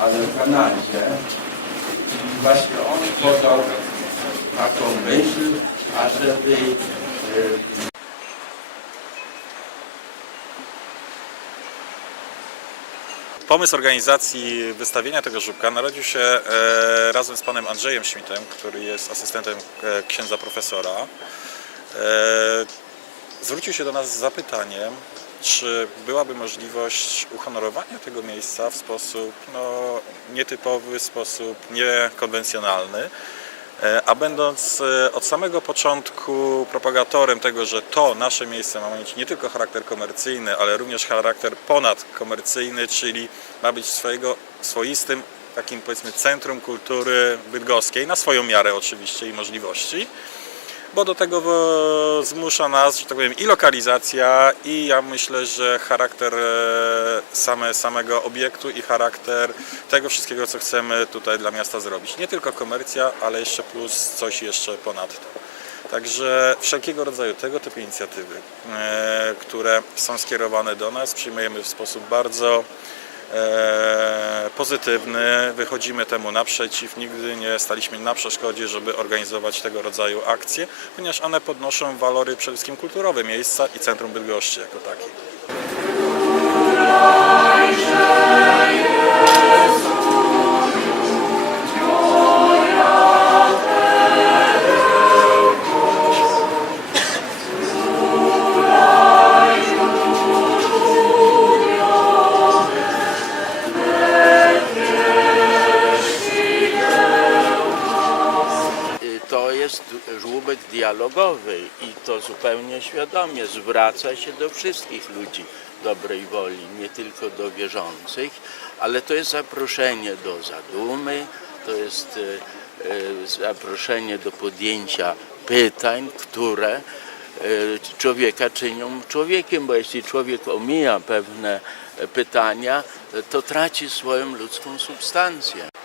ale w Kanadzie. Właśnie on podał taką myśl, ażeby e, Pomysł organizacji wystawienia tego żubka narodził się e, razem z panem Andrzejem Schmidtem, który jest asystentem e, księdza profesora. E, zwrócił się do nas z zapytaniem, czy byłaby możliwość uhonorowania tego miejsca w sposób no, nietypowy, sposób niekonwencjonalny. E, A będąc e, od samego początku propagatorem tego, że to nasze miejsce ma mieć nie tylko charakter komercyjny, ale również charakter ponadkomercyjny, czyli ma być swojego, swoistym takim powiedzmy centrum kultury bydgoskiej, na swoją miarę oczywiście i możliwości, bo do tego zmusza nas, że tak powiem, i lokalizacja, i ja myślę, że charakter e, same, samego obiektu i charakter tego wszystkiego, co chcemy tutaj dla miasta zrobić. Nie tylko komercja, ale jeszcze plus coś jeszcze ponadto. Także wszelkiego rodzaju tego typu inicjatywy, e, które są skierowane do nas, przyjmujemy w sposób bardzo pozytywny, wychodzimy temu naprzeciw, nigdy nie staliśmy na przeszkodzie, żeby organizować tego rodzaju akcje, ponieważ one podnoszą walory przede wszystkim kulturowe miejsca i centrum Bydgoszczy jako takiej. Jest żłóbek dialogowy i to zupełnie świadomie zwraca się do wszystkich ludzi dobrej woli, nie tylko do wierzących, ale to jest zaproszenie do zadumy, to jest y, y, zaproszenie do podjęcia pytań, które y, człowieka czynią człowiekiem, bo jeśli człowiek omija pewne pytania, to traci swoją ludzką substancję.